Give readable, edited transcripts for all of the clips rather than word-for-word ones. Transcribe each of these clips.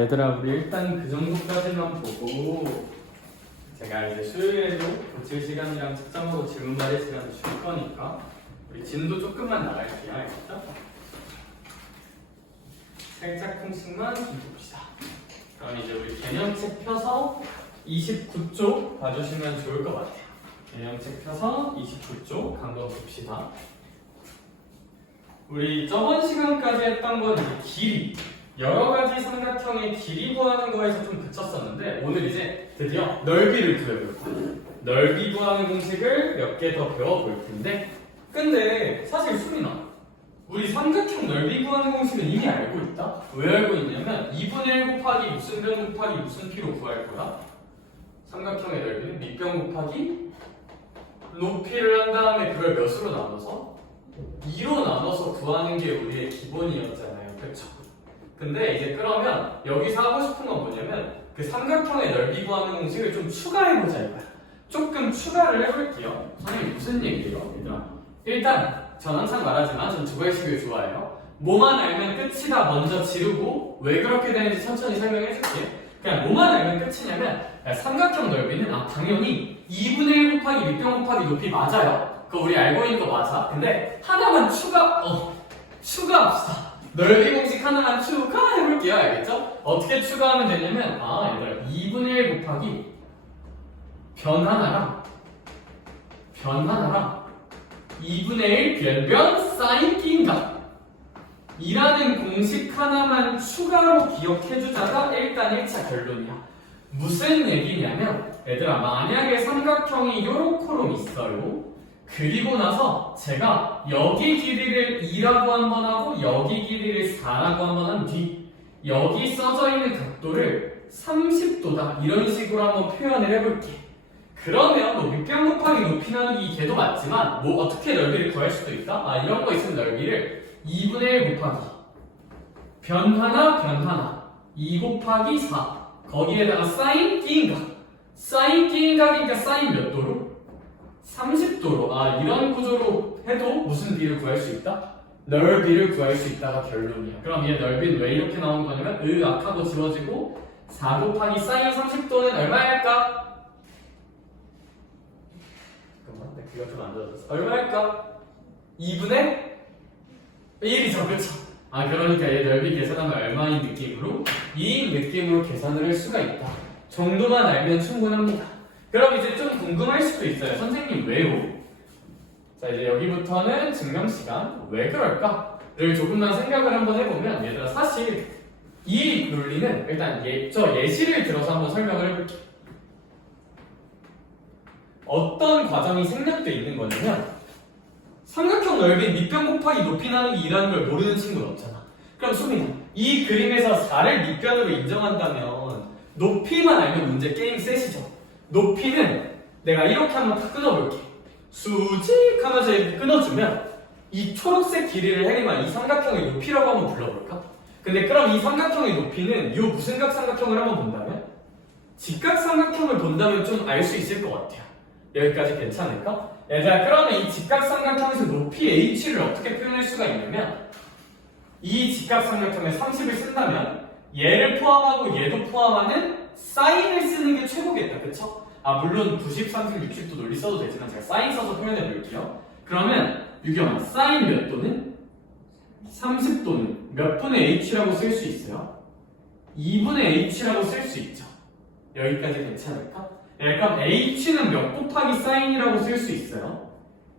얘들아, 우리 일단 그 정도까지만 보고 제가 이제 수요일에도 고칠 시간이랑 측정하고 질문 받을 시간을 줄 거니까 우리 진도 조금만 나갈게요. 알겠죠? 살짝쿵씩만 좀 봅시다. 그럼 이제 우리 개념책 펴서 29쪽 봐주시면 좋을 것 같아요. 개념책 펴서 29쪽 한번 봅시다. 우리 저번 시간까지 했던 건 이제 길이, 여러 가지 삼각형의 길이 구하는 거에서 좀 그쳤었는데 오늘 이제 드디어 넓이를 구해볼 거예요. 넓이 구하는 공식을 몇 개 더 배워볼 텐데, 근데 사실 수민아, 우리 삼각형 넓이 구하는 공식은 이미 알고 있다? 왜 알고 있냐면 2분의 1 곱하기 무슨 변 곱하기 무슨 피로 구할 거야? 삼각형의 넓이는 밑변 곱하기 높이를 한 다음에 그걸 몇으로 나눠서? 2로 나눠서 구하는 게 우리의 기본이었잖아요. 그쵸? 근데 이제 그러면 여기서 하고 싶은 건 뭐냐면 그 삼각형의 넓이 구하는 공식을 좀 추가해보자 이거야. 조금 추가를 해볼게요. 선생님 무슨 얘기예요? 얘들아, 일단 전 항상 말하지만 전 두 발식을 좋아해요. 뭐만 알면 끝이다 먼저 지르고 왜 그렇게 되는지 천천히 설명해줄게. 그냥 뭐만 알면 끝이냐면 삼각형 넓이는 당연히 2분의 1 곱하기 밑변 곱하기 높이 맞아요. 그거 우리 알고 있는 거 맞아. 근데 하나만 추가합시다. 넓이 공식 하나만 추가해볼게요. 알겠죠? 어떻게 추가하면 되냐면 얘들아 2분의 1 곱하기 변 하나랑 2분의 1 변변 사인 끼인각 이라는 공식 하나만 추가로 기억해주자가 일단 1차 결론이야. 무슨 얘기냐면 얘들아, 만약에 삼각형이 요렇게로 있어요. 그리고 나서 제가 여기 길이를 2라고 한번 하고 여기 길이를 4라고 한번 한 뒤 여기 써져 있는 각도를 30도다 이런 식으로 한번 표현을 해볼게. 그러면 뭐 밑변 곱하기 높이 나누기 걔도 맞지만 뭐 어떻게 넓이를 구할 수도 있다? 이런 거 있으면 넓이를 2분의 1 곱하기 변 하나 2 곱하기 4 거기에다가 사인 끼인각 끼인각이니까 사인 몇 도로? 30도로. 이런 구조로 해도 무슨 비를 구할 수 있다? 넓이를 구할 수 있다가 결론이야. 그럼 얘 넓이는 왜 이렇게 나온 거냐면 악하고 지워지고 4 곱하기 사인 30도는 얼마일까? 잠깐만, 내 귀가 좀 안 좋아졌어. 얼마일까? 2분의 1이죠, 그쵸? 그러니까 얘 넓이 계산하면 얼마인 느낌으로? 이 느낌으로 계산을 할 수가 있다 정도만 알면 충분합니다. 그럼 이제 좀 궁금할 수도 있어요. 선생님 왜요? 자, 이제 여기부터는 증명시간. 왜 그럴까?를 조금만 생각을 한번 해보면 얘들아, 사실 이 논리는 일단 저 예시를 들어서 한번 설명을 해볼게요. 어떤 과정이 생략되어 있는 거냐면 삼각형 넓이 밑변 곱하기 높이 나누기 2라는 걸 모르는 친구는 없잖아. 그럼 수민아, 이 그림에서 4를 밑변으로 인정한다면 높이만 알면 문제 게임 셋이죠. 높이는 내가 이렇게 한번 다 끊어볼게. 수직 하면서 이렇게 끊어주면 이 초록색 길이를 해리만 이 삼각형의 높이라고 한번 불러볼까? 근데 그럼 이 삼각형의 높이는 이 무슨 각 삼각형을 한번 본다면? 직각 삼각형을 본다면 좀 알 수 있을 것 같아요. 여기까지 괜찮을까? 얘들아, 그러면 이 직각 삼각형에서 높이 h를 어떻게 표현할 수가 있냐면 이 직각 삼각형에 30을 쓴다면 얘를 포함하고 얘도 포함하는 사인을 쓰는 게 최고겠다. 그쵸? 물론 90, 30, 60도 논리 써도 되지만 제가 사인 써서 표현해 볼게요. 그러면 유경아, 사인 몇 도는? 30도는 몇 분의 h라고 쓸 수 있어요? 2분의 h라고 쓸 수 있죠. 여기까지 괜찮을까? 그럼 h는 몇 곱하기 사인이라고 쓸 수 있어요?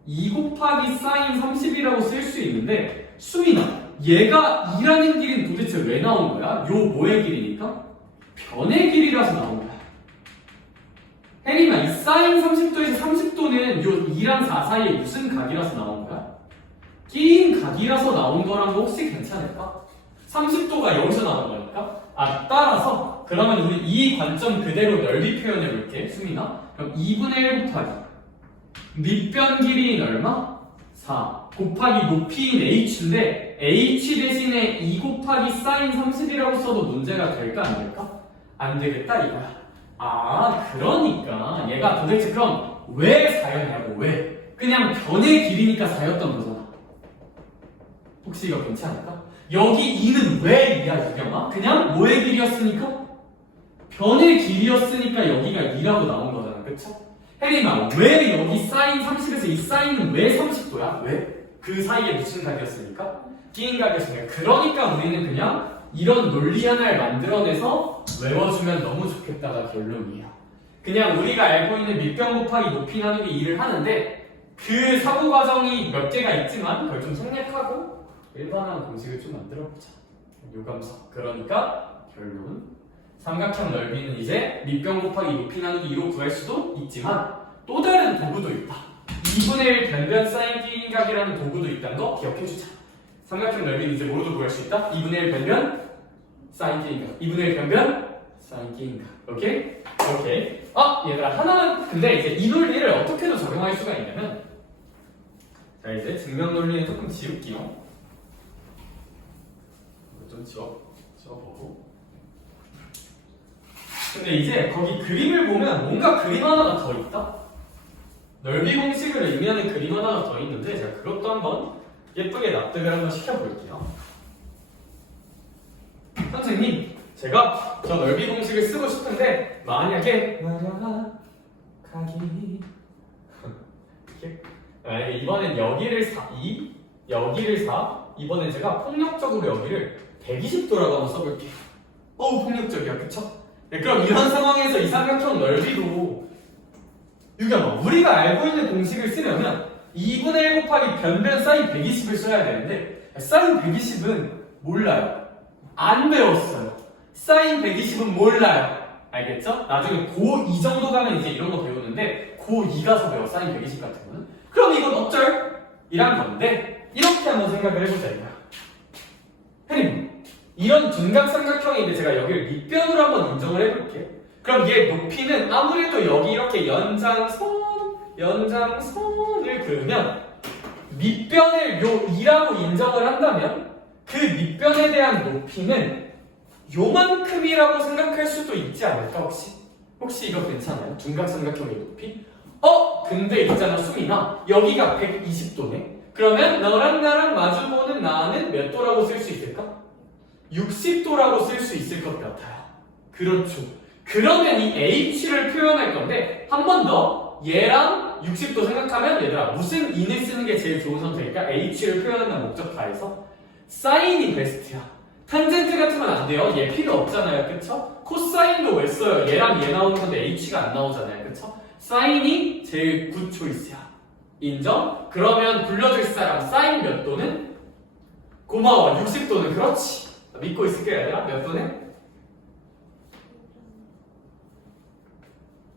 2 곱하기 사인 30이라고 쓸 수 있는데 수민아, 얘가 2라는 길이는 도대체 왜 나온 거야? 요 뭐의 길이니까? 변의 길이라서 나온 거야. 혜림아, 이 사인 30도에서 30도는 요 2랑 4 사이에 무슨 각이라서 나온 거야? 끼인 각이라서 나온 거랑 혹시 괜찮을까? 30도가 여기서 나온 거니까? 따라서 그러면 우리 이 관점 그대로 넓이 표현해 볼게, 수민아. 그럼 2분의 1 곱하기 밑변 길이인 얼마? 4 곱하기 높이인 h인데 h 대신에 2 곱하기 사인 30이라고 써도 문제가 될까 안 될까? 안 되겠다 이거야. 그러니까 얘가 도대체 그럼 왜 4였냐고. 왜? 그냥 변의 길이니까 4였던 거잖아. 혹시 이거 괜찮을까? 여기 2는 왜 2야 유경아? 그냥 뭐의 길이였으니까? 변의 길이었으니까 여기가 2라고 나온 거잖아, 그쵸? 혜림아, 왜 여기 사인 30에서 이 사인은 왜 30도야? 왜? 그 사이에 무슨 각이었으니까? 끼인 각이었으니까. 그러니까 우리는 그냥 이런 논리 하나를 만들어내서 외워주면 너무 좋겠다가 결론이에요. 그냥 우리가 알고 있는 밑변 곱하기 높이 나누기 2를 하는데 그 사고 과정이 몇 개가 있지만 그걸 좀 생략하고 일반화한 공식을 좀 만들어보자. 요감석. 그러니까 결론. 삼각형 넓이는 이제 밑변 곱하기 높이 나누기 2로 구할 수도 있지만 또 다른 도구도 있다. 2분의 1 변변 사인 끼인 각이라는 도구도 있다는 거 기억해주자. 삼각형 넓이는 이제 뭐로도 구할 수 있다? 2분의 1 변변 사인 끼인 각. 2분의 1 변변 사인 끼인 각. 오케이? 오케이. 얘들아 하나는 근데 이제 이 논리를 어떻게도 적용할 수가 있냐면 자 이제 증명 논리는 조금 지울게요. 좀 지워보고. 근데 이제 거기 그림을 보면 뭔가 그림 하나가 더 있다? 넓이 공식을 의미하는 그림 하나가 더 있는데 제가 그것도 한번 예쁘게 납득을 한번 시켜볼게요. 선생님, 제가 저 넓이 공식을 쓰고 싶은데 만약에 만약에 이번엔 여기를 2, 여기를 4, 이번엔 제가 폭력적으로 여기를 120도라고 한번 써볼게요. 어우 폭력적이야, 그쵸? 네, 그럼 이런 상황에서 이 삼각형 넓이도 유경아, 우리가 알고 있는 공식을 쓰려면 2분의 1 곱하기 변변 사인 120을 써야 되는데 사인 120은 몰라요. 안 배웠어요. 사인 120은 몰라요. 알겠죠? 나중에 고2 정도 가면 이제 이런 거 배우는데 고2 가서 배워 사인 120 같은 거는. 그럼 이건 어쩔? 이란 건데 이렇게 한번 생각을 해보자 이거야. 혜림, 이런 둔각삼각형인데 제가 여기를 밑변으로 한번 인정을 해볼게. 그럼 얘 높이는 아무래도 여기 이렇게 연장선을 그으면 밑변을 요 2라고 인정을 한다면 그 밑변에 대한 높이는 요만큼이라고 생각할 수도 있지 않을까 혹시? 혹시 이거 괜찮아요? 둔각삼각형의 높이? 근데 있잖아 수민아, 여기가 120도네. 그러면 너랑 나랑 마주보는 나는 몇 도라고 쓸 수 있을까? 60도라고 쓸 수 있을 것 같아요. 그렇죠. 그러면 이 h를 표현할 건데 한 번 더 얘랑 60도 생각하면 얘들아 무슨 인을 쓰는 게 제일 좋은 선택일까? h를 표현한다는 목적하에서 사인이 베스트야. 탄젠트 같으면 안 돼요. 얘 필요 없잖아요. 그쵸? 코사인도 왜 써요? 얘랑 얘 나오는 건데 h가 안 나오잖아요. 그쵸? 사인이 제일 굿 초이스야. 인정? 그러면 불러줄 사람 사인 몇 도는? 고마워. 60도는 그렇지. 믿고 있을게 얘들아. 몇 도네?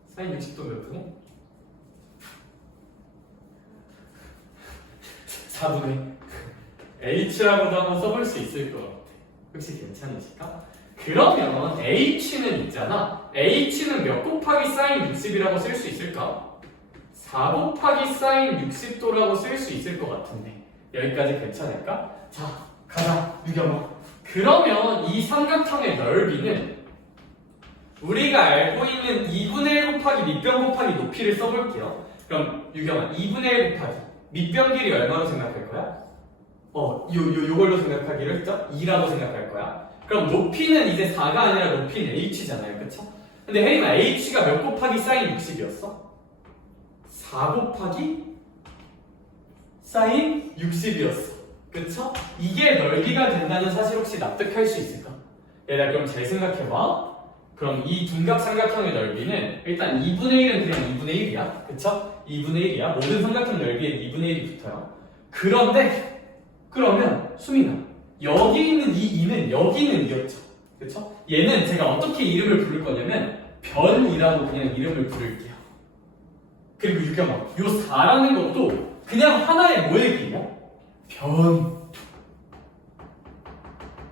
사인 60도 몇 도네? 4도네. h라고도 한번 써볼 수 있을 것 같아. 혹시 괜찮으실까? 그러면 h는 있잖아. h는 몇 곱하기 사인 60이라고 쓸 수 있을까? 4 곱하기 사인 60도라고 쓸 수 있을 것 같은데 여기까지 괜찮을까? 자, 가자 유경아. 그러면 이 삼각형의 넓이는 우리가 알고 있는 2분의 1 곱하기 밑변 곱하기 높이를 써볼게요. 그럼 유경아 2분의 1 곱하기 밑변 길이 얼마로 생각할 거야? 요걸로 생각하기로 했죠? 2라고 생각할 거야. 그럼 높이는 이제 4가 아니라 높이는 h잖아요. 그쵸? 근데 혜림아 h가 몇 곱하기 사인 60이었어? 4 곱하기 사인 60이었어. 그쵸? 이게 넓이가 된다는 사실 혹시 납득할 수 있을까? 얘들아 그럼 잘 생각해봐. 그럼 이 둔각삼각형의 넓이는 일단 2분의 1은 그냥 2분의 1이야. 그쵸? 2분의 1이야. 모든 삼각형 넓이에 2분의 1이 붙어요. 그러면 수민아 여기 있는 이 2는 여기는 2였죠. 그쵸? 얘는 제가 어떻게 이름을 부를 거냐면 변이라고 그냥 이름을 부를게요. 그리고 유경아 요 4라는 것도 그냥 하나의 뭐의 길이야? 변.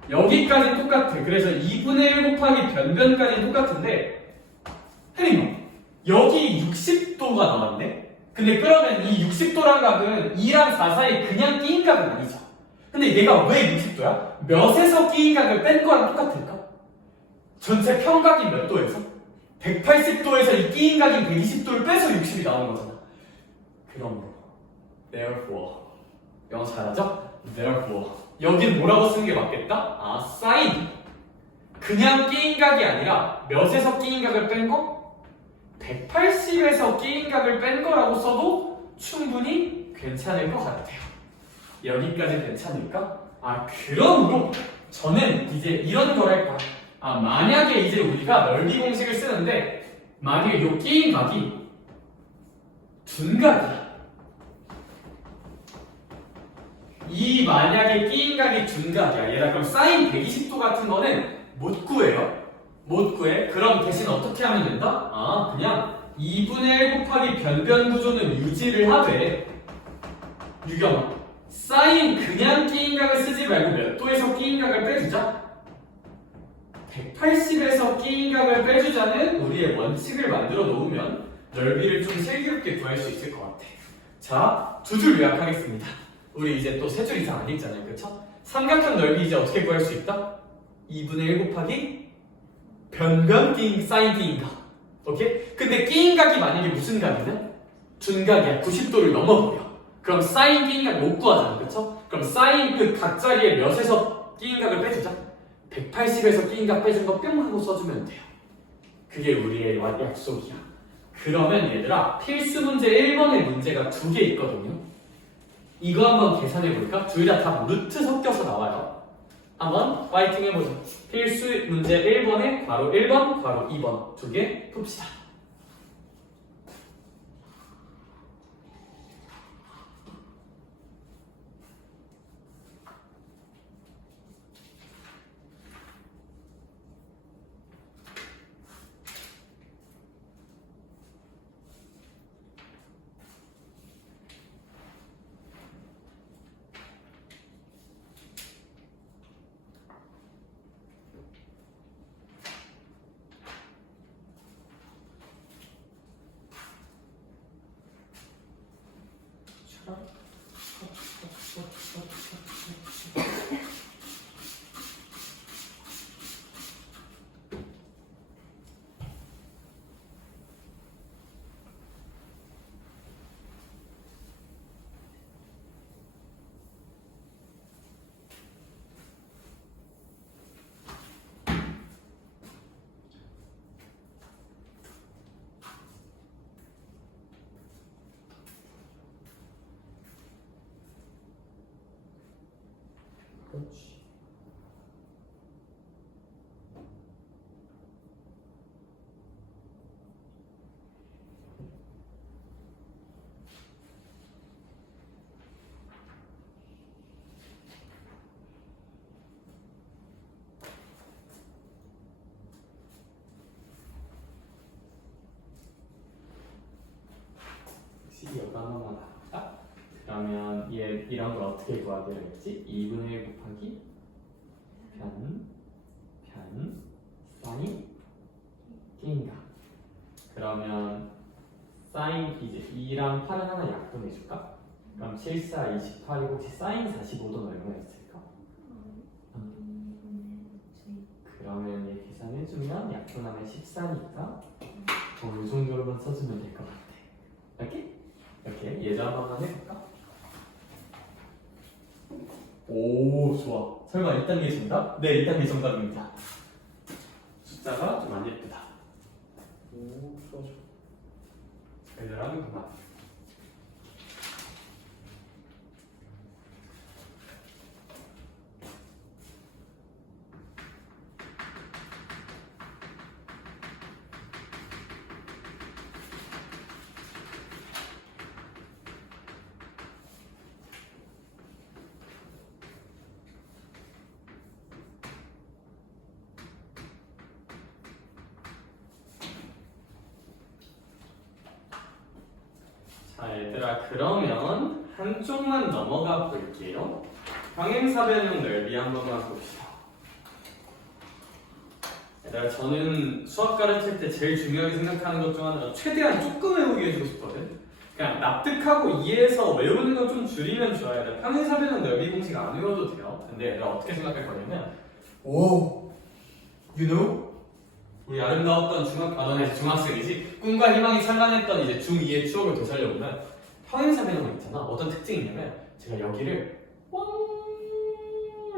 여기까지 똑같아. 그래서 2분의 1 곱하기 변변까지 똑같은데 혜림아 여기 60도가 나왔네? 근데 그러면 이 60도란 각은 2랑 4 사이 그냥 끼인 각은 아니죠. 근데 얘가 왜 60도야? 몇에서 끼인 각을 뺀 거랑 똑같을까? 전체 평각이 몇 도에서? 180도에서 이 끼인 각인 120도를 빼서 60이 나오는 거잖아. 그러므로 therefore 영어 잘하죠? therefore 여긴 뭐라고 쓰는 게 맞겠다? 아, 사인. 그냥 끼인각이 아니라 몇에서 끼인각을 뺀 거? 180에서 끼인각을 뺀 거라고 써도 충분히 괜찮을 것 같아요. 여기까지 괜찮을까? 아, 그러므로 저는 이제 이런 걸 할까? 아, 만약에 이제 우리가 넓이 공식을 쓰는데 만약에 요 끼인각이 둔각이야. 이 만약에 끼인각이 둔각이야. 얘가 그럼 사인 120도 같은 거는 못 구해요. 못 구해. 그럼 대신 어떻게 하면 된다? 아, 그냥 2분의 1 곱하기 변변 구조는 유지를 하되 유경아, 사인 그냥 끼인각을 쓰지 말고 몇 도에서 끼인각을 빼주자? 180에서 끼인각을 빼주자는 우리의 원칙을 만들어 놓으면 넓이를 좀 슬기롭게 구할 수 있을 것 같아. 자, 두 줄 요약하겠습니다. 우리 이제 또 세 줄 이상 안 읽잖아요. 그렇죠? 삼각형 넓이 이제 어떻게 구할 수 있다? 2분의 1 곱하기 변변 끼인 사인 끼인각. 오케이? 근데 끼인각이 만약에 무슨 각이냐? 둔각이야. 90도를 넘어버려. 그럼 사인 끼인각 못 구하잖아. 그렇죠? 그럼 사인 그 각자리에 몇에서 끼인각을 빼주자? 180에서 끼인각 빼준 거 뿅 하고 써주면 돼요. 그게 우리의 약속이야. 그러면 얘들아, 필수 문제 1번의 문제가 두 개 있거든요. 이거 한번 계산해볼까? 둘 다 답 루트 섞여서 나와요. 한번 파이팅 해보자. 필수 문제 1번에 괄호 1번, 괄호 2번 두 개 풉시다. 그렇지. 식이 여기 하나만 나올까? 그러면 얘 이런 걸 어떻게 구하기로 했지? 2분의 1 곱하기 편 사인 끼인각. 그러면 사인 이제 2랑 8은 하나 약분해줄까? 그럼 7, 4, 28이고 혹시 사인 45도는 얼마 있을까? 그러면 얘 계산해주면 약분하면 14니까 이 정도로만 써주면 될 것 같아. 이렇게? 이렇게 예전 한 번만 해볼까? 오, 좋아. 설마 1단계 정답? 네, 1단계 정답입니다. 숫자가 좀 안 예쁘다. 오, 좋아, 좋아. 잘들 하는구나. 자, 얘들아, 그러면 한쪽만 넘어가 볼게요. 평행사변형 넓이 한 번만 봅시다. 얘들아, 저는 수학 가르칠 때 제일 중요하게 생각하는 것 중 하나가 최대한 조금 외우게 해주고 싶거든. 그냥 납득하고 이해해서 외우는 거 좀 줄이면 좋아요. 평행사변형 넓이 공식 안 외워도 돼요. 근데 얘들아, 어떻게 생각할 거냐면 오, you know? 우리 아름다웠던 너네 중학생이지? 꿈과 희망이 찬란했던 이제 중2의 추억을 되살려보면 평행사변형 있잖아. 어떤 특징이 있냐면 제가 여기를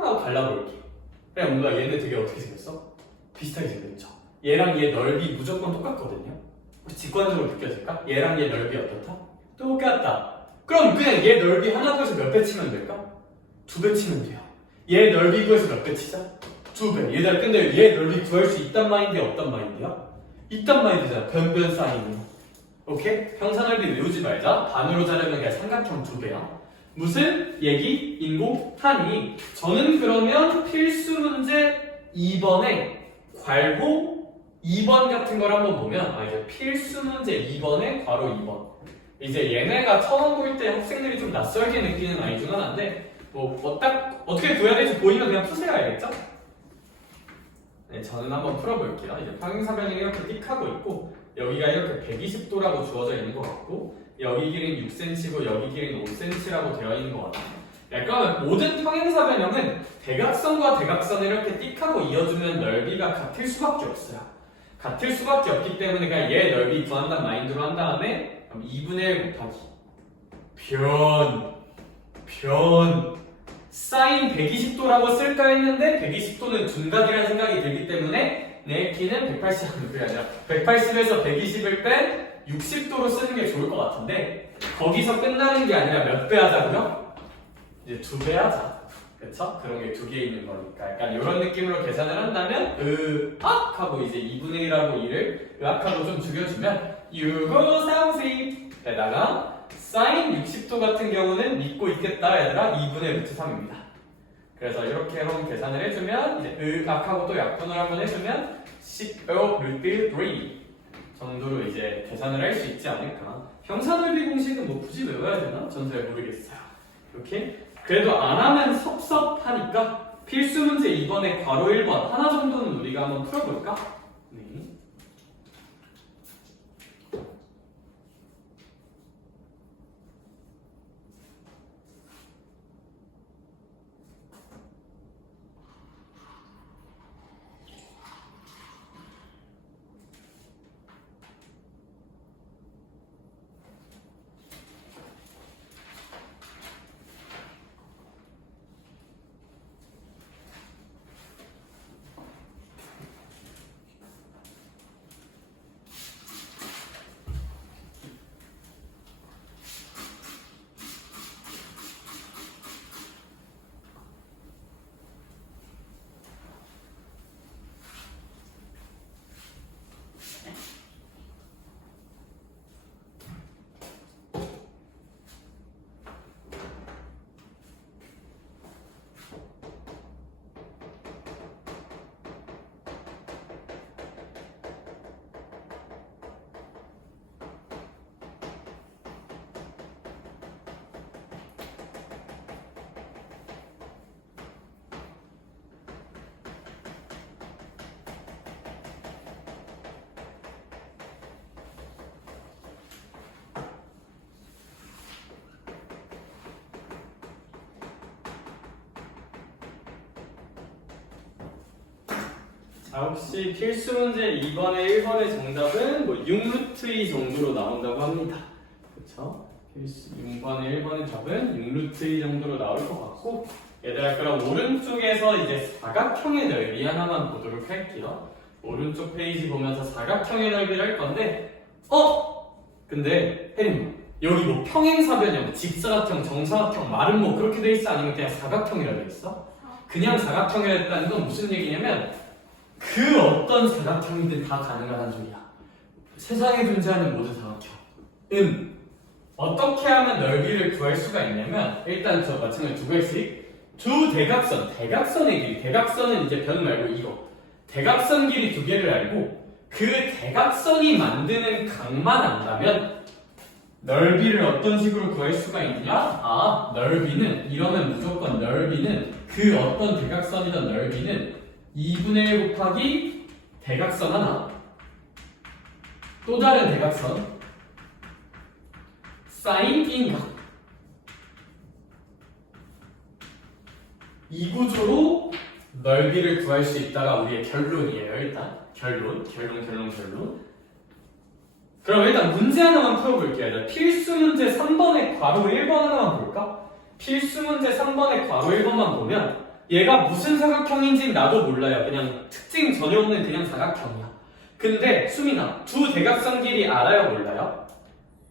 하고 갈라볼게. 그냥 뭔가 얘네 되게 어떻게 생겼어? 비슷하게 생겼죠. 얘랑 얘 넓이 무조건 똑같거든요. 혹시 직관적으로 느껴질까? 얘랑 얘 넓이 어떻다? 똑같다. 그럼 그냥 얘 넓이 하나 구해서 몇 배 치면 될까? 2배 치면 돼요. 얘 넓이 구해서 몇 배 치자? 2배. 얘들아 근데 얘 넓이 구할 수 있단 마인드야 없단 마인드야? 있단 마인드잖아. 변변 사인은. 오케이? 평사 넓이 외우지 말자. 반으로 자르면 그냥 삼각형 2배야. 무슨 얘기? 인공? 한이. 저는 그러면 필수 문제 2번에 괄호 2번 같은 걸 한번 보면 이제 필수 문제 2번에 괄호 2번. 이제 얘네가 처음 볼 때 학생들이 좀 낯설게 느끼는 아이 중 하나인데 딱 어떻게 구해야 될지 보이면 그냥 푸세요. 알겠죠? 네, 저는 한번 풀어볼게요. 이제 평행사변이 이렇게 띡 하고 있고 여기가 이렇게 120도라고 주어져 있는 것 같고 여기 길이는 6cm고 여기 길이는 5cm라고 되어 있는 것 같아요. 그러면 모든 평행사변형은 대각선과 대각선을 이렇게 띡 하고 이어주면 넓이가 같을 수밖에 없어요. 같을 수밖에 없기 때문에 그냥 얘 넓이 구한다는 마인드로 한 다음에 그럼 2분의 1 곱하기 변 사인 120도라고 쓸까 했는데 120도는 둔각이라는 생각이 들기 때문에 내 키는 180이 아니라 180에서 120을 뺀 60도로 쓰는 게 좋을 것 같은데 거기서 끝나는 게 아니라 몇 배 하자고요? 이제 2배 하자. 그쵸? 그런 게 2개 있는 거니까 약간 이런 느낌으로 계산을 한다면 으악 하고 이제 2분의 1하고 2를 으악하고 좀 죽여주면 유고상식 에다가 사인 60도 같은 경우는 믿고 있겠다 얘들아 2분의 루트 3입니다. 그래서 이렇게 한번 계산을 해주면 이제 으악하고 또 약분을 한번 해주면 15 루트 3 정도로 이제 계산을 할 수 있지 않을까. 평사넓이 공식은 뭐 굳이 외워야 되나? 전 잘 모르겠어요. 이렇게 그래도 안 하면 섭섭하니까 필수 문제 2번에 괄호 1번 하나 정도는 우리가 한번 풀어볼까? 네. 자, 혹시 필수 문제 2번에 1번의 정답은 뭐 6루트 2 정도로 나온다고 합니다. 그쵸? 필수 6번에 1번의 답은 6루트 2 정도로 나올 것 같고 얘들아 그럼 오른쪽에서 이제 사각형의 넓이 하나만 보도록 할게요. 오른쪽 페이지 보면서 사각형의 넓이를 할 건데 근데 혜림 여기 뭐 평행사변형, 직사각형, 정사각형, 말은 뭐 그렇게 돼 있어? 아니면 그냥 사각형이라고 돼 있어? 그냥 사각형이라는 건 무슨 얘기냐면 그 어떤 사각형이든 다 가능하다는 소리야. 세상에 존재하는 모든 사각형. 어떻게 하면 넓이를 구할 수가 있냐면 일단 저 마찬가지로 두 개씩 두 대각선의 길이 대각선은 이제 변 말고 이거 대각선 길이 두 개를 알고 그 대각선이 만드는 각만 안다면 넓이를 어떤 식으로 구할 수가 있냐? 넓이는 이러면 무조건 넓이는 그 어떤 대각선이든 넓이는 2분의 1 곱하기 대각선 하나 또 다른 대각선 사인 낀각 이 구조로 넓이를 구할 수 있다가 우리의 결론이에요. 일단 결론 그럼 일단 문제 하나만 풀어볼게요. 필수 문제 3번의 괄호 1번 하나만 볼까? 필수 문제 3번의 괄호 1번만 보면 얘가 무슨 사각형인지 나도 몰라요. 그냥 특징 전혀 없는 그냥 사각형이야. 근데 수민아, 두 대각선 길이 알아요, 몰라요?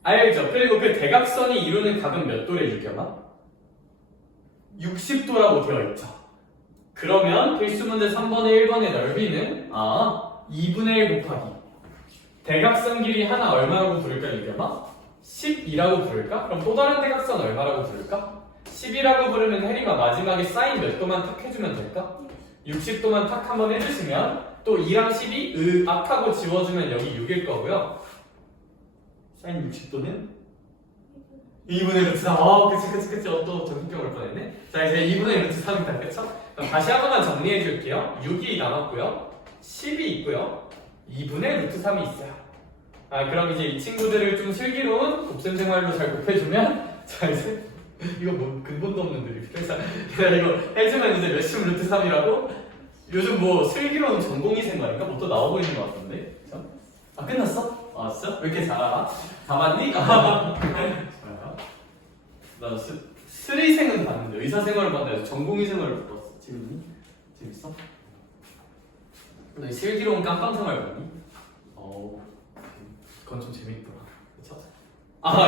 알죠. 그리고 그 대각선이 이루는 각은 몇 도래 유겸아? 60도라고 되어 있죠. 그러면 필수문제 3번의 1번의 넓이는 2분의 1 곱하기 대각선 길이 하나 얼마라고 부를까 유겸아? 12라고 부를까? 그럼 또 다른 대각선 얼마라고 부를까? 10이라고 부르면 혜리가 마지막에 사인 몇 도만 탁 해주면 될까? 60도만 탁 한번 해주시면 또 2랑 12 악하고 지워주면 여기 6일 거고요. 사인 60도는 2분의 루트 3. 그치. 또 정신병 올 뻔했네. 자, 이제 2분의 루트 3이다. 그쵸? 그럼 다시 한 번만 정리해 줄게요. 6이 남았고요. 10이 있고요. 2분의 루트 3이 있어요. 그럼 이제 이 친구들을 좀 슬기로운 곱셈 생활로 잘 곱해주면 자, 이제 이거 뭐 근본도 없는 드립. 그래서 이거 해주면 이제 몇십 루트 3이라고 요즘 뭐 슬기로운 전공의 생활인가? 뭐 또 나오고 있는 것 같던데. 끝났어? 진짜? 왜 이렇게 잘 알아? 다 맞니? 나 스리생은 봤는데 의사생활을 봤는데 전공의생활을 못 봤어. 재밌니? 재밌어? 너 슬기로운 깜빵생활 봤니? 그건 좀 재밌더라. 그쵸?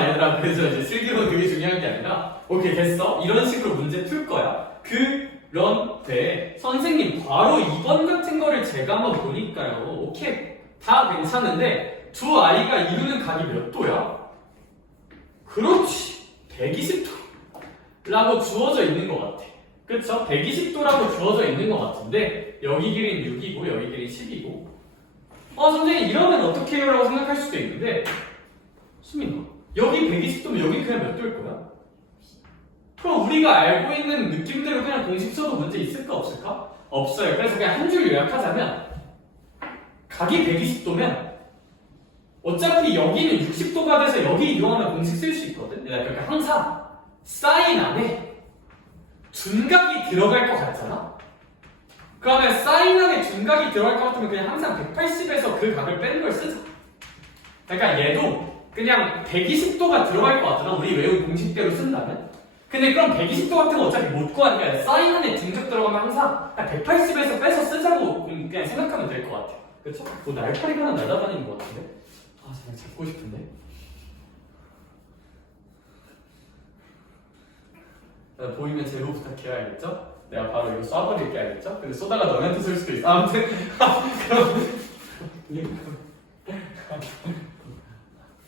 얘들아, 그래서 이제 슬기로운 그게 중요한 게 아니라 오케이 됐어. 이런 식으로 문제 풀 거야. 그런데 선생님 바로 2번 같은 거를 제가 한번 보니까요. 오케이 다 괜찮은데 두 아이가 이루는 각이 몇 도야? 그렇지 120도 라고 주어져 있는 것 같아. 그쵸? 120도라고 주어져 있는 것 같은데 여기 길이는 6이고 여기 길이는 10이고 선생님 이러면 어떻게 해요? 라고 생각할 수도 있는데 수민아 여기 120도면 여기 그냥 몇 도일 거야? 그럼 우리가 알고 있는 느낌대로 그냥 공식 써도 문제 있을까 없을까? 없어요. 그래서 그냥 한 줄 요약하자면 각이 120도면 어차피 여기는 60도가 돼서 여기 이용하면 공식 쓸 수 있거든. 그러니까 항상 사인 안에 둔각이 들어갈 것 같잖아? 그러면 사인 안에 둔각이 들어갈 것 같으면 그냥 항상 180에서 그 각을 빼는 걸 쓰자. 그러니까 얘도 그냥 120도가 들어갈 것 같잖아. 우리 외운 공식대로 쓴다면. 근데 그럼 120도 같은 거 어차피 못 구하니까 사인 안에 둔각 들어가면 항상 180에서 빼서 쓰자고 그냥 생각하면 될 것 같아. 그쵸? 뭐 날파리가 하나 날아다니는 것 같은데? 그냥 잡고 싶은데? 보이면 제보 부탁해요, 알겠죠? 내가 바로 이거 쏴버릴게, 알겠죠? 근데 쏘다가 너네한테 쏠 수도 있어. 아무튼 그럼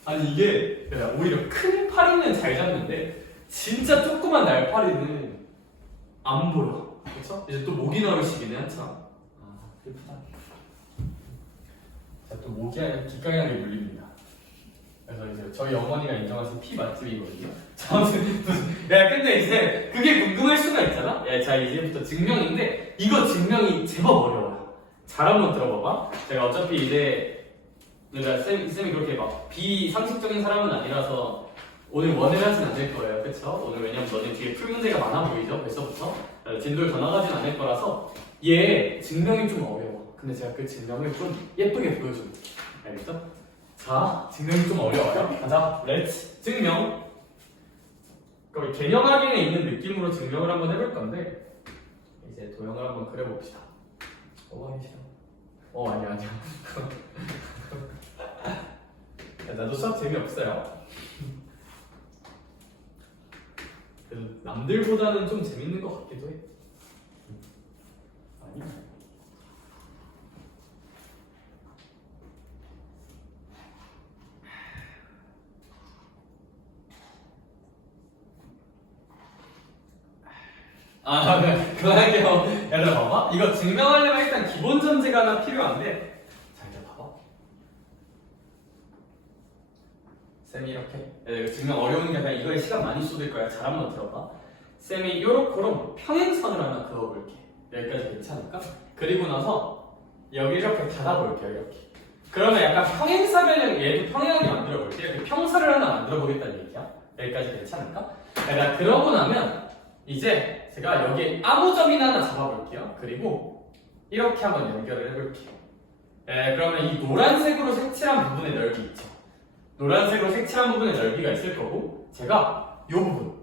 아니 이게 오히려 큰 파리는 잘 잡는데 진짜 조그만 날파리는 안 보여. 그쵸? 이제 또 모기 나올 시기네 한참. 예쁘다. 자, 또 모기한테 기강하게 물립니다. 그래서 이제 저희 어머니가 인정하신 피 맛집이거든요. 아무튼 근데 이제 그게 궁금할 수가 있잖아. 자 이제부터 증명인데 이거 증명이 제법 어려워요. 잘 한번 들어봐봐. 제가 어차피 이제 쌤이 그렇게 막 비상식적인 사람은 아니라서 오늘 원을 하진 않을 거예요. 그쵸? 오늘 왜냐면 너네 뒤에 풀 문제가 많아 보이죠? 벌써부터 진도를 더 나가진 않을 거라서 얘 증명이 좀 어려워. 근데 제가 그 증명을 좀 예쁘게 보여줄게. 알겠죠? 자, 증명이 좀 어려워요. 가자, 렛츠 증명. 거의 개념 확인에 있는 느낌으로 증명을 한번 해볼 건데 이제 도형을 한번 그려봅시다. 하기 싫어. 아니야. 나도 수학 재미없어요. 그래도 남들보다는 좀 재밌는 것 같기도 해. 아니? 그만할게요. 얘들아 봐봐. 이거 증명하려면 일단 기본 전제가 하나 필요한데 자 이제 봐봐. 쌤이 이렇게 이거 증명 어려운 게 아니라 이거에 시간 많이 쏟을 거야. 잘 한번 들어봐. 쌤이 요렇게로 평행선을 하나 그어볼게. 여기까지 괜찮을까? 그리고 나서 여기 이렇게 닫아볼게요. 이렇게. 그러면 약간 평행사변을 얘도 평행하게 만들어볼게요. 이렇게 평사를 하나 만들어보겠다는 얘기야. 여기까지 괜찮을까? 자, 그러고 나면 이제 제가 여기 아무 점이나 하나 잡아볼게요. 그리고 이렇게 한번 연결을 해볼게요. 그러면 이 노란색으로 색칠한 부분의 넓이 있죠. 노란색으로 색칠한 부분의 넓이가 있을 거고 제가 이 부분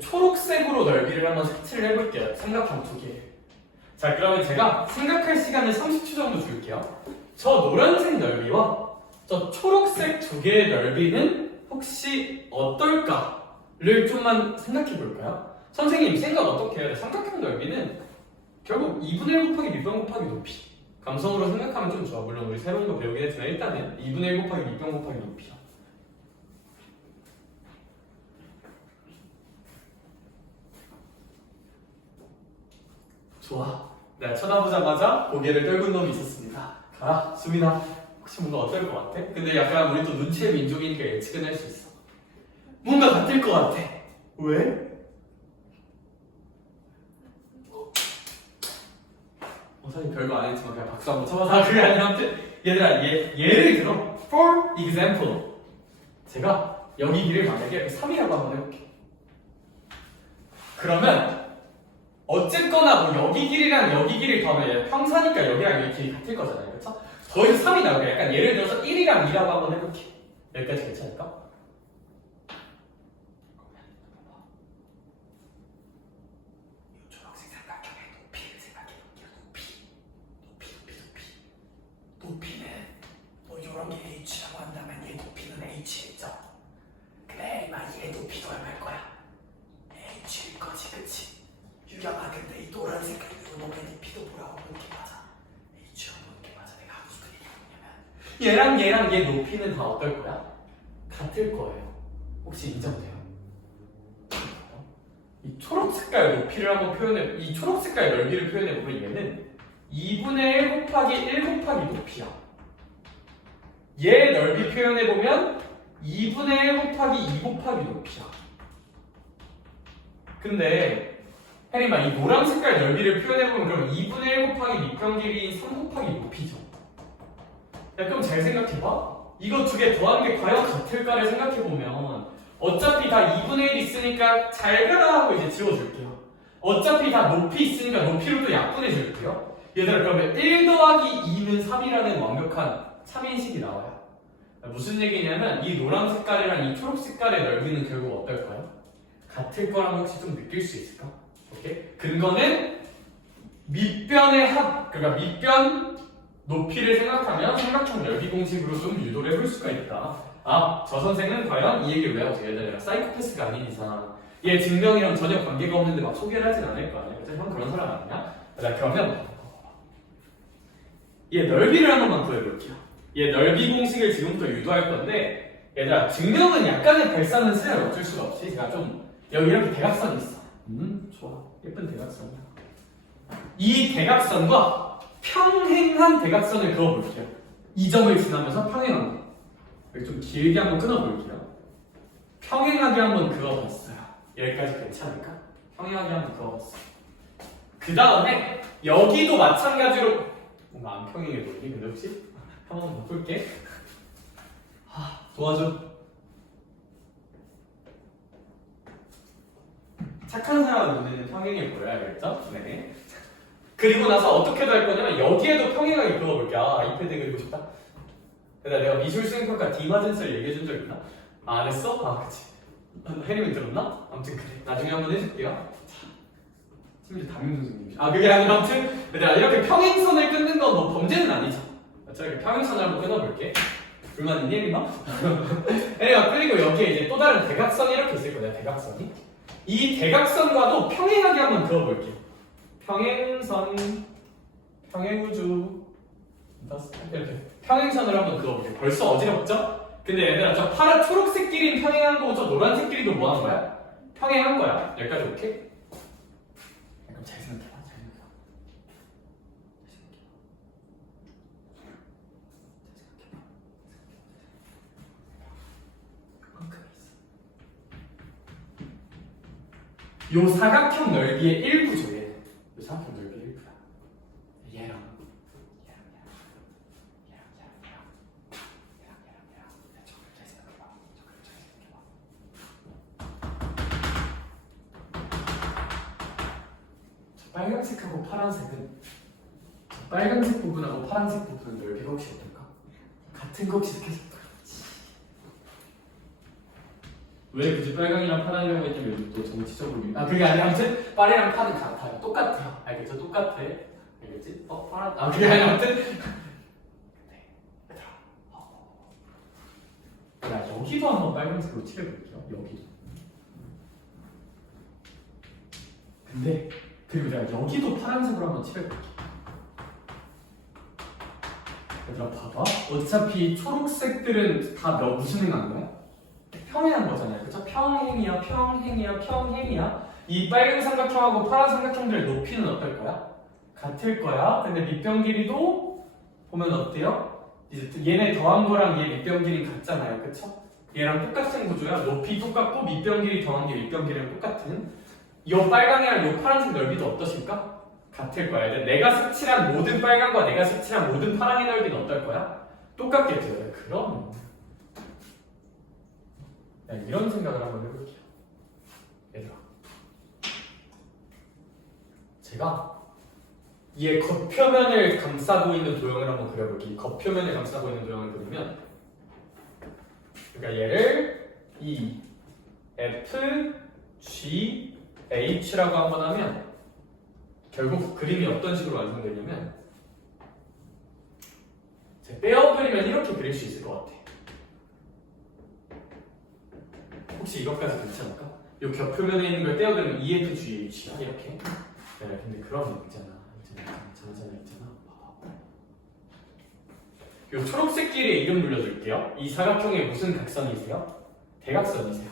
초록색으로 넓이를 한번 색칠을 해볼게요. 삼각형 두 개. 자, 그러면 제가 생각할 시간을 30초 정도 줄게요. 저 노란색 넓이와 저 초록색 두 개의 넓이는 혹시 어떨까를 좀만 생각해 볼까요? 선생님 생각 어떻게 해요? 삼각형 넓이는 결국 2분의 1 곱하기 밑변 곱하기 높이. 감성으로 생각하면 좀 좋아. 물론 우리 새로운 거 배우긴 했지만 일단은 2분의 1 곱하기 밑변 곱하기 높이야. 좋아. 내가 쳐다보자마자 고개를 떨군 놈이 있었습니다. 가라, 수민아. 혹시 뭔가 어떨 것 같아? 근데 약간 우리 또 눈치의 민족이니까 예측은 할 수 있어. 뭔가 같을 것 같아. 왜? 사실 별거 안 했지만 그냥 박수 한번 쳐봐서 그게 아니라 아무튼 얘들아 예를 들어 for example 제가 여기 길을 만약에 3이라고 한번 해볼게. 그러면 어쨌거나 뭐 여기 길이랑 여기 길을 더하면 평사니까 여기랑 여기 길이 같을 거잖아요. 그쵸? 거기서 3이 나오게 약간 예를 들어서 1이랑 2라고 한번 해볼게. 여기까지 괜찮을까? 초록색 삼각형의 높이를 생각해볼게요. 높이는 뭐 이런 게 h라고 한다면 얘 높이는 h겠죠? 그래 이만 얘 높이도 얼마일 거야? h일 거지 그치? 유경아 근데 이 노란 색깔 놈의 높이도 뭐라고 보는 게 맞아? h라고 보는 게 맞아. 내가 하고 싶은 얘기가 뭐냐면 얘랑 얘 높이는 다 어떨 거야? 같을 거예요. 혹시 인정돼요? 이 초록 색깔 높이를 한번 표현해, 이 초록 색깔 넓이를 표현해 보면 얘는 2분의 1 곱하기 1 곱하기 높이야. 얘 넓이 표현해 보면 2분의 1 곱하기 2 곱하기 높이야. 근데 혜림아 이 노란 색깔 넓이를 표현해 보면 그럼 2분의 1 곱하기 밑변 길이인 3 곱하기 높이죠. 야 그럼 잘 생각해봐. 이거 두 개 더한 게 과연 같을까를 생각해 보면 어차피 다 2분의 1 있으니까 잘 가라 하고 이제 지워줄게요. 어차피 다 높이 있으니까 높이로 또 약분해줄게요. 얘들아 그러면 1 더하기 2는 3이라는 완벽한 3인식이 나와요. 무슨 얘기냐면 이 노란 색깔이랑 이 초록 색깔의 넓이는 결국 어떨까요? 같을 거라고 혹시 좀 느낄 수 있을까? 오케이? 근거는 밑변의 합, 그러니까 밑변 높이를 생각하면 삼각형 넓이 공식으로 좀 유도를 해볼 수가 있다. 아, 저 선생은 과연 이 얘기를 외워서 얘들아 사이코패스가 아닌 이상 얘 증명이랑 전혀 관계가 없는데 막 소개를 하진 않을 거 아니야? 형 그런 사람 아니냐? 자, 그러면 얘 넓이를 한 번만 구해볼게요. 얘 넓이 공식을 지금부터 유도할 건데 얘들아 증명은 약간의 발산은 쓰면 어쩔 수가 없이 제가 좀 여기 이렇게 대각선이 있어. 좋아. 예쁜 대각선이야. 이 대각선과 평행한 대각선을 그어볼게요. 이 점을 지나면서 평행한 거. 여기 좀 길게 한번 끊어볼게요. 평행하게 한번 그어봤어요. 여기까지 괜찮을까? 평행하게 한번 그어봤어. 그 다음에 여기도 마찬가지로 뭔가 안 평행해 보이니? 근데 혹시? 한번 바꿀게. 도와줘. 착한 사람 눈에는 평행해 보여야 알겠죠? 네. 그리고 나서 어떻게도 할 거냐면 여기에도 평행하게 그어볼게. 아이패드 그리고 싶다. 내가 미술 수행평가 D 맞은 썰 얘기해준 적 있나? 안 했어? 그치. 혜림이 들었나? 아무튼 그래. 나중에 한번 해줄게요. 심지어 담임 선생님이. 그게 아니라 아무튼 얘들아 이렇게 평행선을 끊는 건 뭐 범죄는 아니죠. 자 이렇게 평행선을 한번 끊어볼게. 불만 있니 혜림아? 혜림아 그리고 여기에 이제 또 다른 대각선이 이렇게 있을 거야. 대각선이. 이 대각선과도 평행하게 한번 그어볼게. 평행선, 평행우주 이렇게 평행선을 한번 그어볼게. 벌써 어지럽죠? 근데 얘들아 저 파란 초록색 길이는 평행한 거고 저 노란색 길이도 뭐 하는 거야? 평행한 거야. 여기까지 오케이? 그럼 잘 생각해봐. 요 사각형 넓이의 일부죠. 얘는 요 사각형 넓이의 일부야. 얘랑 저걸 잘 생각해봐. 저 빨간색하고 파란색은 저 빨간색 부분하고 파란색 부분 넓이가 혹시 어떨까? 같은 거 혹시 이렇게 생각하지? 왜 굳이 빨강이랑 파랑이라고 했냐면 또 정치적으로 그게 아니라 아무튼 빨이랑 파는 같아요. 똑같아요. 알겠죠? 똑같아. 알겠지? 파란 그게 아니라 아무튼 자, 여기도 한번 빨간색으로 칠해볼게요. 여기도. 근데 그리고 내가 여기도 파란색으로 한번 칠해볼게요. 얘들아 봐봐. 어차피 초록색들은 다 무슨 행한 거야? 평행한 거잖아요. 그쵸? 평행이야, 평행이야, 평행이야. 이 빨간 삼각형하고 파란 삼각형들의 높이는 어떨 거야? 같을 거야. 근데 밑변 길이도 보면 어때요? 이제 얘네 더한 거랑 얘 밑변 길이는 같잖아요. 그쵸? 얘랑 똑같은 구조야. 높이 똑같고 밑변 길이 더한 게 밑변 길이랑 똑같은. 요 빨강이랑 요 파란색 넓이도 어떠실까? 같을 거야. 이제 내가 색칠한 모든 빨강과 내가 색칠한 모든 파랑의 넓이는 어떨 거야? 똑같겠죠. 그럼 이런 생각을 한번 해볼게요. 얘들아, 제가 얘 겉표면을 감싸고 있는 도형을 한번 그려볼게요. 겉표면을 감싸고 있는 도형을 그리면, 그러니까 얘를 E, F, G, H라고 한번 하면 결국 그림이 어떤 식으로 완성되냐면, 제가 떼어 그리면 이렇게 그릴 수 있을 것 같아. 혹시 이것까지 괜찮을까? 이 겹표면에 있는 걸 떼어 그리면 EF, G, H야 이렇게. 네, 근데 그러면 있잖아. 이 초록색 길이의 이름 불러줄게요. 이 사각형의 무슨 각선이세요? 대각선이세요.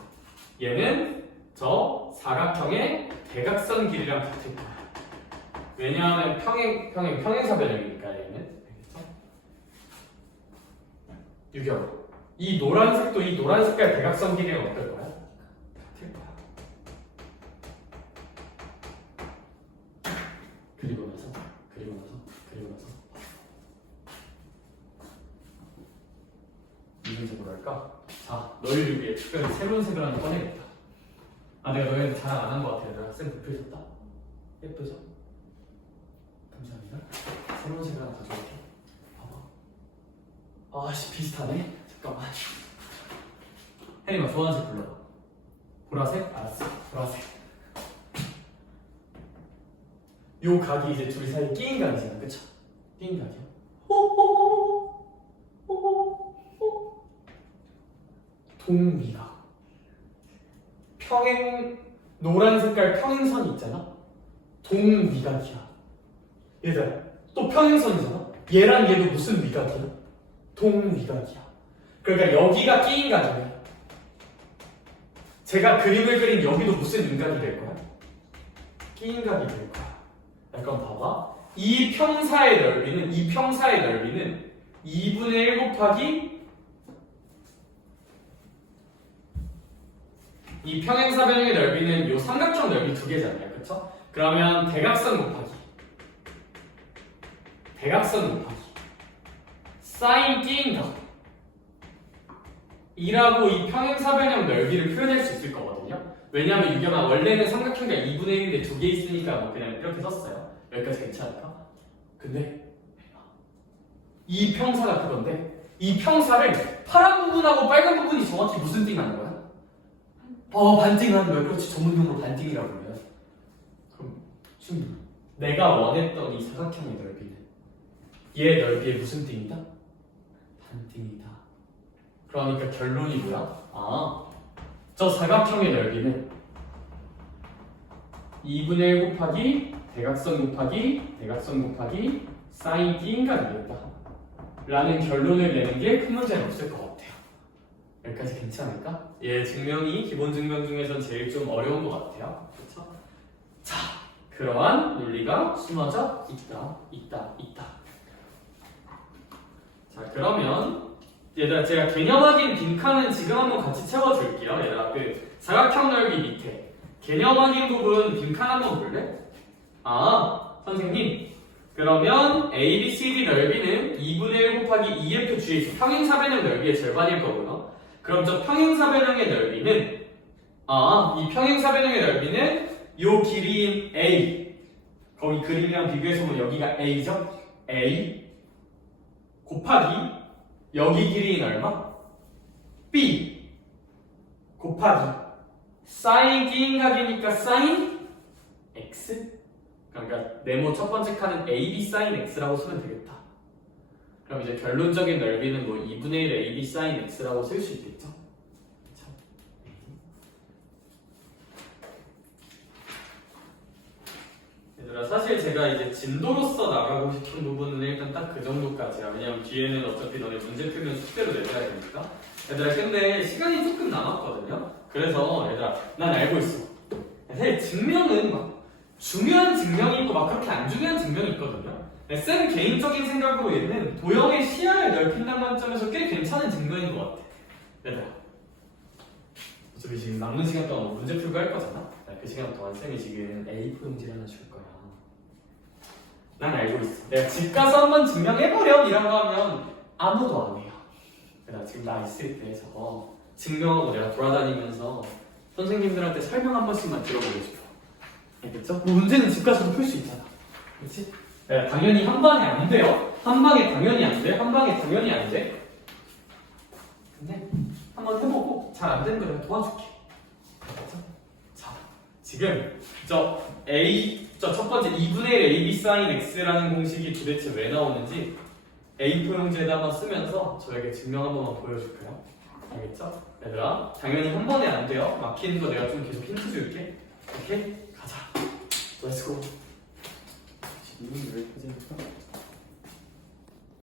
얘는 저 사각형의 대각선 길이랑 같을 거야. 왜냐하면 평행사 변형이니까 얘는. 알겠죠? 유경. 이 노란색도 이 노란 색깔 대각선 길이랑 어떨 거야? 같을 거야. 그리고 나서 무슨 색으로 할까? 자, 너희를 위해 특별히 새로운 색을 하나 꺼내겠다. 내가 너희한테 자랑 안 한 것 같아. 내가 쌤 급해졌다. 예쁘죠? 감사합니다. 새로운 색을 하나 가져올게. 봐봐. 비슷하네. 잠깐만. 혜림아, 좋아하는 색 불러봐. 보라색? 알았어. 보라색. 요 각이 이제 둘 사이에 끼인 각이잖아. 그쵸? 끼인 각이야. 동미각. 노란 색깔 평행선이 있잖아. 동미각이야. 얘들아, 또 평행선이잖아. 얘랑 얘도 무슨 미각이야? 동미각이야. 그러니까 여기가 끼인 각이야. 제가 그림을 그린 여기도 무슨 인각이 될 거야? 끼인 각이 될 거야. 잠깐 봐봐. 이 평사의 넓이는 2분의 1 곱하기 이 평행사 변형의 넓이는 이 삼각형 넓이 두 개잖아요. 그쵸? 그러면 대각선 곱하기 사인 끼인각 이라고 이 평행사 변형 넓이를 표현할 수 있을 거거든요. 왜냐하면 유경아 원래는 삼각형이 2분의 1인데 두 개 있으니까 뭐 그냥 이렇게 썼어요. 여기까지 괜찮을까? 근데 이 평사가 그건데 이 평사를 파란 부분하고 빨간 부분이 정확히 무슨 띵 하는 거야? 반띵하는 거야. 그렇지. 전문용어로 반띵이라고 불러요. 그럼 지금 내가 원했던 이 사각형의 넓이는 얘의 넓이의 무슨 띵이다? 반띵이다. 그러니까 결론이 뭐야? 저 사각형의 넓이는 2분의 1 곱하기 대각선 곱하기 사인 B인각이겠다 라는 결론을 내는 게 큰 문제는 없을 것 같아요. 여기까지 괜찮을까? 증명이 기본 증명 중에선 제일 좀 어려운 것 같아요. 그렇죠? 자, 그러한 논리가 숨어져 있다. 자, 그러면 얘들아 제가 개념 확인 빈칸은 지금 한번 같이 채워줄게요. 얘들아 그 사각형 넓이 밑에 개념 확인 부분 빈칸 한번 볼래? 선생님 그러면 ABCD 넓이는 2분의 1 곱하기 EF G에서 평행사변형 넓이의 절반일 거고요. 그럼 저 평행사변형의 넓이는 이 평행사변형의 넓이는 요 길이인 A 거기 그림이랑 비교해서 보면 여기가 A죠? A 곱하기 여기 길이인 얼마? B 곱하기 사인 끼인각이니까 사인 x. 그러니까 네모 첫 번째 칸은 AB 사인 x라고 쓰면 되겠다. 그럼 이제 결론적인 넓이는 뭐 2분의 1 AB 사인 x라고 쓸 수 있겠죠? 그쵸? 얘들아, 사실 제가 이제 진도로서 나가고 싶은 부분은 일단 딱 그 정도까지야. 왜냐면 뒤에는 어차피 너네 문제 풀면 숙제로 내줘야 되니까. 얘들아, 근데 시간이 조금 남았거든요? 그래서 얘들아, 난 알고 있어. 사실 증명은 막 중요한 증명이 있고 막 그렇게 안 중요한 증명이 있거든요. 쌤 개인적인 생각으로 얘는 도형의 시야를 넓힌다는 관점에서 꽤 괜찮은 증명인 것 같아. 얘들아, 어차피 지금 남는 시간 동안 문제 풀고 할 거잖아? 그 시간 동안 쌤이 지금 A4 용지를 하나 줄 거야. 난 알고 있어. 내가 집 가서 한번 증명해보렴 이런 거 하면 아무도 안 해요. 내가 지금 나 있을 때 저거 증명하고 내가 돌아다니면서 선생님들한테 설명 한 번씩만 들어보고 싶어. 알겠죠? 뭐 문제는 집 가서도 풀 수 있잖아. 그렇지? 네, 당연히 한 방에 안 돼요. 한 방에 당연히 안 돼. 한 방에 당연히 안 돼. 근데 한번 해보고 잘 안 되는 거 도와줄게. 알겠죠? 자, 지금 저 첫 번째 2분의 1 AB sin x라는 공식이 도대체 왜 나오는지 A4 용지에다 한번 쓰면서 저에게 증명 한 번만 보여줄까요? 알겠죠? 얘들아, 당연히 한 번에 안 돼요. 막히는 거 내가 좀 계속 힌트 줄게. 오케이? 가자. 렛츠고. 지금 여기까지 할까?